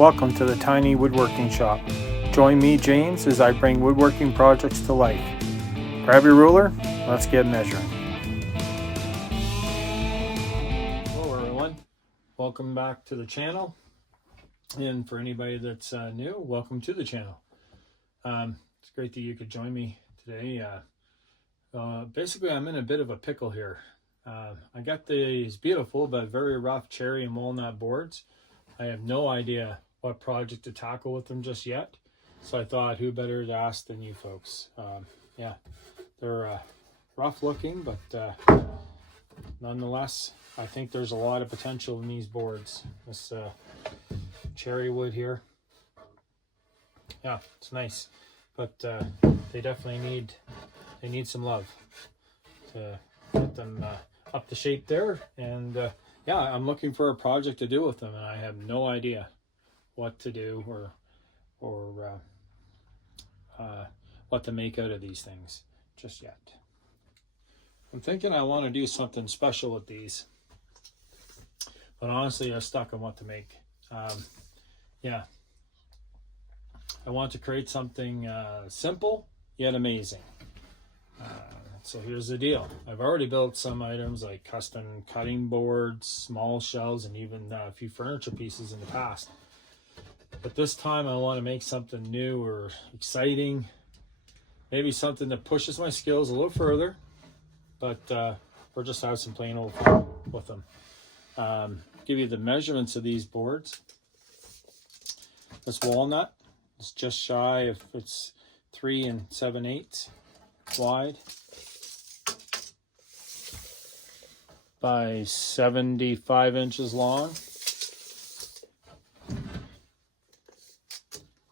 Welcome to the Tiny Woodworking Shop. Join me, James, as I bring woodworking projects to life. Grab your ruler, let's get measuring. Hello everyone, welcome back to the channel. And for anybody that's new, welcome to the channel. It's great that you could join me today. Basically, I'm in a bit of a pickle here. I got these beautiful but very rough cherry and walnut boards. I have no idea what project to tackle with them just yet. So I thought, who better to ask than you folks? Yeah, they're rough looking, but nonetheless, I think there's a lot of potential in these boards. This cherry wood here. Yeah, it's nice, but they definitely need some love to get them up to shape there. And yeah, I'm looking for a project to do with them, and I have no idea what to do or what to make out of these things just yet. I'm thinking I want to do something special with these, but honestly, I'm stuck on what to make. Yeah, I want to create something simple yet amazing. So here's the deal. I've already built some items like custom cutting boards, small shelves, and even a few furniture pieces in the past. But this time I want to make something new or exciting. Maybe something that pushes my skills a little further, but or just have some plain old fun with them. Give you the measurements of these boards. This walnut is just shy of, it's 3 7/8 wide by 75 inches long.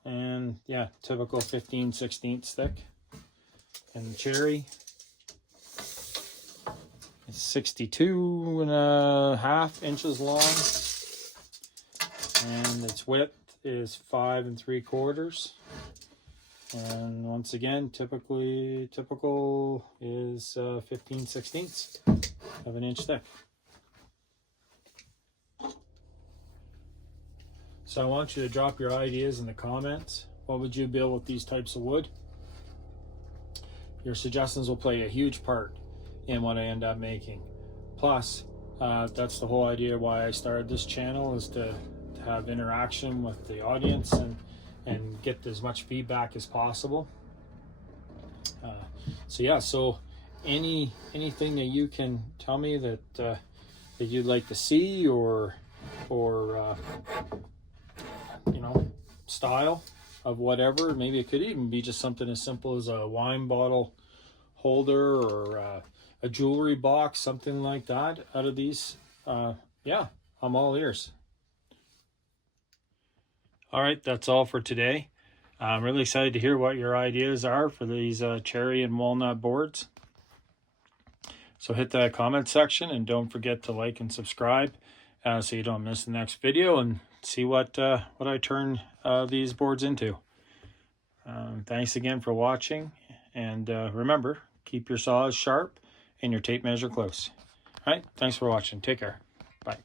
And yeah, typical 15/16 thick. And the cherry is 62.5 inches long. And its width is 5 3/4. And once again, typical is 15/16 of an inch thick. So I want you to drop your ideas in the comments. What would you build with these types of wood? Your suggestions will play a huge part in what I end up making. Plus, that's the whole idea why I started this channel, is to have interaction with the audience and get as much feedback as possible. So yeah, so anything that you can tell me that that you'd like to see, or you know, style of whatever. Maybe it could even be just something as simple as a wine bottle holder or a jewelry box, something like that out of these. Yeah, I'm all ears. All right, that's all for today. I'm really excited to hear what your ideas are for these cherry and walnut boards. So hit that comment section, and don't forget to like and subscribe so you don't miss the next video and see what I turn these boards into. Thanks again for watching, and remember, keep your saws sharp and your tape measure close. All right, thanks for watching. Take care. Bye.